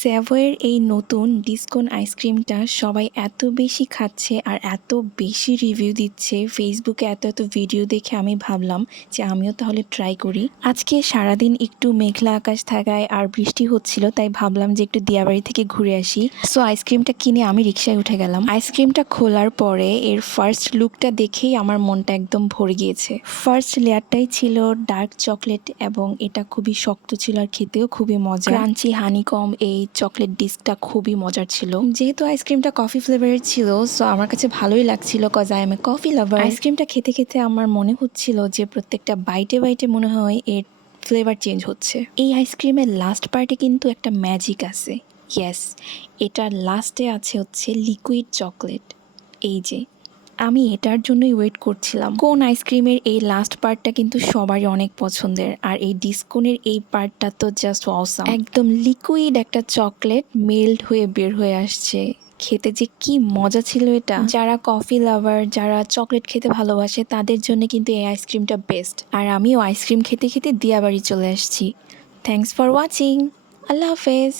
স্যাভয়ের এই নতুন ডিসকোন আইসক্রিমটা সবাই এত বেশি খাচ্ছে আর এত বেশি রিভিউ দিচ্ছে ফেসবুকে এত ভিডিও দেখে আমি ভাবলাম যে আমিও তাহলে ট্রাই করি। আজকে সারাদিন একটু মেঘলা আকাশ থাকায় আর বৃষ্টি হচ্ছিল, তাই ভাবলাম যে একটু দিয়াবাড়ি থেকে ঘুরে আসি। সো আইসক্রিমটা কিনে আমি রিক্সায় উঠে গেলাম। আইসক্রিমটা খোলার পরে এর ফার্স্ট লুকটা দেখেই আমার মনটা একদম ভরে গিয়েছে। ফার্স্ট লেয়ারটাই ছিল ডার্ক চকলেট এবং এটা খুবই শক্ত ছিল আর খেতেও খুবই মজা। ক্রাঞ্চি হানিকম এই চকলেট ডিস্কটা খুবই মজার ছিল। যেহেতু আইসক্রিমটা কফি ফ্লেভারের ছিল, সো আমার কাছে ভালোই লাগছিল cause I am a coffee lover. আইসক্রিমটা খেতে খেতে আমার মনে হচ্ছিল যে প্রত্যেকটা বাইটে বাইটে মনে হয় এর ফ্লেভার চেঞ্জ হচ্ছে। এই আইসক্রিমের লাস্ট পার্টে কিন্তু একটা ম্যাজিক আছে। ইয়েস, এটার লাস্টে আছে হচ্ছে লিকুইড চকলেট। এই যে আমি এটার জন্যই ওয়েট করছিলাম। কোন আইসক্রিমের এই লাস্ট পার্টটা কিন্তু সবারই অনেক পছন্দের, আর এই ডিসকোনের এই পার্টটা তো জাস্ট অসাম। একদম লিকুইড একটা চকলেট মেল্ট হয়ে বের হয়ে আসছে। খেতে যে কি মজা ছিল এটা। যারা কফি লাভার, যারা চকলেট খেতে ভালোবাসে তাদের জন্য কিন্তু এই আইসক্রিমটা বেস্ট। আর আমিও আইসক্রিম খেতে খেতে দিয়াবাড়ি চলে আসছি। Thanks for watching. আল্লাহ হাফেজ।